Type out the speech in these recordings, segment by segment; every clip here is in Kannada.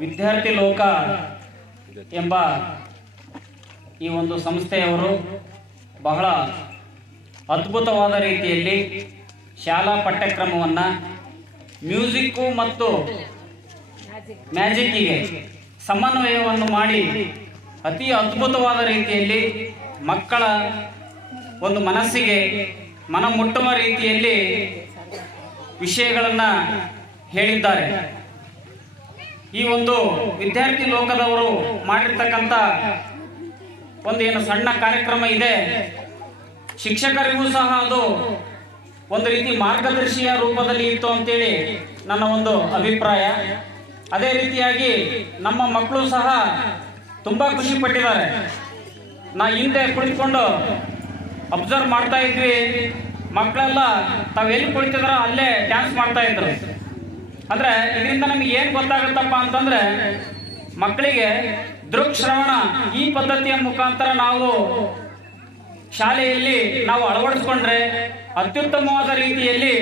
ವಿದ್ಯಾರ್ಥಿ ಲೋಕ ಎಂಬ ಈ ಒಂದು ಸಂಸ್ಥೆಯವರು ಬಹಳ ಅದ್ಭುತವಾದ ರೀತಿಯಲ್ಲಿ ಶಾಲಾ ಪಠ್ಯಕ್ರಮವನ್ನು ಮ್ಯೂಸಿಕ್ಕು ಮತ್ತು ಮ್ಯಾಜಿಕ್ಕಿಗೆ ಸಮನ್ವಯವನ್ನು ಮಾಡಿ ಅತಿ ಅದ್ಭುತವಾದ ರೀತಿಯಲ್ಲಿ ಮಕ್ಕಳ ಒಂದು ಮನಸ್ಸಿಗೆ ಮನ ಮುಟ್ಟುವ ರೀತಿಯಲ್ಲಿ ವಿಷಯಗಳನ್ನು ಹೇಳಿದ್ದಾರೆ. ಈ ಒಂದು ವಿದ್ಯಾರ್ಥಿ ಲೋಕದವರು ಮಾಡಿರ್ತಕ್ಕಂಥ ಒಂದು ಏನು ಸಣ್ಣ ಕಾರ್ಯಕ್ರಮ ಇದೆ. ಶಿಕ್ಷಕರಿಗೂ ಸಹ ಅದು ಒಂದು ರೀತಿ ಮಾರ್ಗದರ್ಶಿಯ ರೂಪದಲ್ಲಿ ಇತ್ತು ಅಂತೇಳಿ ನನ್ನ ಒಂದು ಅಭಿಪ್ರಾಯ. ಅದೇ ರೀತಿಯಾಗಿ ನಮ್ಮ ಮಕ್ಕಳು ಸಹ ತುಂಬ ಖುಷಿ ಪಟ್ಟಿದ್ದಾರೆ. ನಾ ಹಿಂದೆ ಕುಳಿತುಕೊಂಡು ಅಬ್ಸರ್ವ್ ಮಾಡ್ತಾ ಇದ್ವಿ. ಮಕ್ಕಳೆಲ್ಲ ತಾವು ಎಲ್ಲಿ ಕುಳಿತಿದ್ರ ಅಲ್ಲೇ ಡ್ಯಾನ್ಸ್ ಮಾಡ್ತಾ ಇದ್ರು. ಅಂದ್ರೆ ಇದರಿಂದ ನಮ್ಗೆ ಏನು ಗೊತ್ತಾಗುತ್ತಪ್ಪ ಅಂತಂದ್ರೆ ಮಕ್ಕಳಿಗೆ ದೃಕ್ಶ್ರವಣ ಈ ಪದ್ಧತಿಯ ಮುಖಾಂತರ ನಾವು ಶಾಲೆಯಲ್ಲಿ ನಾವು ಅಳವಡಿಸ್ಕೊಂಡ್ರೆ ಅತ್ಯುತ್ತಮವಾದ ರೀತಿಯಲ್ಲಿ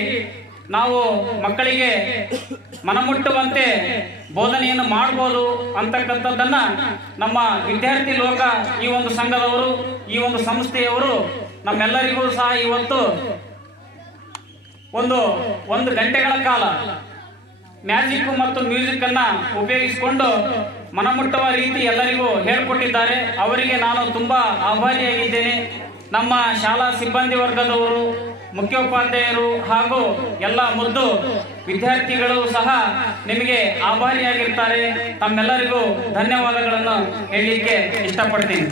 ನಾವು ಮಕ್ಕಳಿಗೆ ಮನಮುಟ್ಟುವಂತೆ ಬೋಧನೆಯನ್ನು ಮಾಡ್ಬೋದು ಅಂತಕ್ಕಂಥದ್ದನ್ನ ನಮ್ಮ ವಿದ್ಯಾರ್ಥಿ ಲೋಕ, ಈ ಒಂದು ಸಂಘದವರು, ಈ ಒಂದು ಸಂಸ್ಥೆಯವರು ನಮ್ಮೆಲ್ಲರಿಗೂ ಸಹ ಇವತ್ತು ಒಂದು ಒಂದು ಗಂಟೆಗಳ ಕಾಲ ಮ್ಯಾಜಿಕ್ ಮತ್ತು ಮ್ಯೂಸಿಕ್ ಅನ್ನ ಉಪಯೋಗಿಸಿಕೊಂಡು ಮನಮುಟ್ಟುವ ರೀತಿ ಎಲ್ಲರಿಗೂ ಹೇಳಿಕೊಟ್ಟಿದ್ದಾರೆ. ಅವರಿಗೆ ನಾನು ತುಂಬಾ ಆಭಾರಿಯಾಗಿದ್ದೇನೆ. ನಮ್ಮ ಶಾಲಾ ಸಿಬ್ಬಂದಿ ವರ್ಗದವರು, ಮುಖ್ಯೋಪಾಧ್ಯಾಯರು ಹಾಗೂ ಎಲ್ಲ ಮುದ್ದು ವಿದ್ಯಾರ್ಥಿಗಳು ಸಹ ನಿಮಗೆ ಆಭಾರಿಯಾಗಿರ್ತಾರೆ. ತಮ್ಮೆಲ್ಲರಿಗೂ ಧನ್ಯವಾದಗಳನ್ನು ಹೇಳಲಿಕ್ಕೆ ಇಷ್ಟಪಡ್ತೀನಿ.